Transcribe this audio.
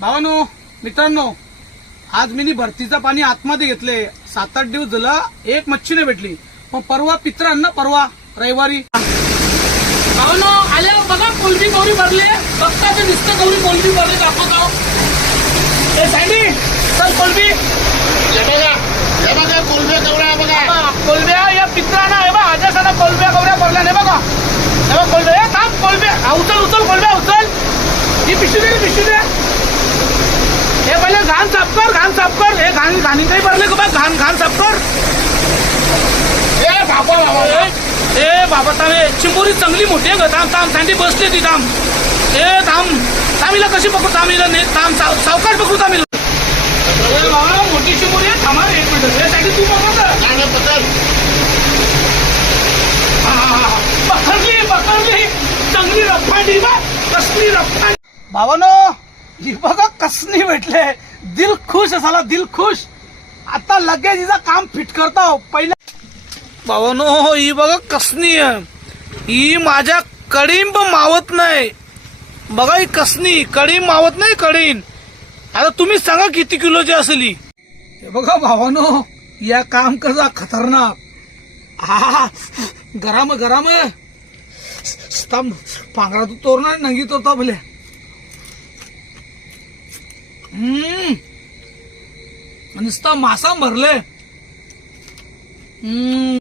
भावानो मित्रांनो, आज मी भरतीचं पाणी आतमध्ये घेतले. 7-8 दिवस झाला एक मच्छी नाही भेटली. मग परवा पित्रांना परवा रविवारी भावानो आले बघा, कोलबी गौरी भरले. बघता ते दिसतं गौरी कोलबी भरली. दाखवतो सायडी चल कोलबी बघा कोलब्या गवळ्या बघा. कोलब्या या पित्रांना हे बघा आजासाला कोलब्या गौऱ्या भरल्या नाही बघा. हे बघ कोलब्या हे थांब कोलब्या उचल उचल कोलब्या उचल. ही पिशवी दे पिशवी दे. हे पहिले घाण साफ कर घाण साफ कर. हे घाण घाणी काही भरले का बा. घाण घाण साफ कर. ए बाबा बाबा ए बाबा थांबे चिंबोरी चांगली मोठी आहे ग. थांब थांब थंडी बसली ती. थांब ए थांब थांबीला कशी पकडू. थांबीला नाही थांब सावकाश पकडू. थांबीला बाबा मोठी चिंबोरी आहे. थांबा एक मिनिट यासाठी तू पकड. गाणं पकड. पकडली पकडली चांगली रफाडी बा. कसली रफाडी भावानो. ही बघा कसली भेटले. दिल खुश झाला दिल खुश. आता लगेच हिचं काम फिट करतो पहिले. भावानो ही बघा कसली आहे. ही माझ्या कडींब मावत नाही बघा. ही कसली कडींब मावत नाही कडीन. आता तुम्ही सांगा किती किलोची असली. हे बघा भावानो या काम कसा खतरनाक. हा गरम गरम स्तंभ पांघरा तू तोरणार नंगी तो भले. नुसता मासा भरले.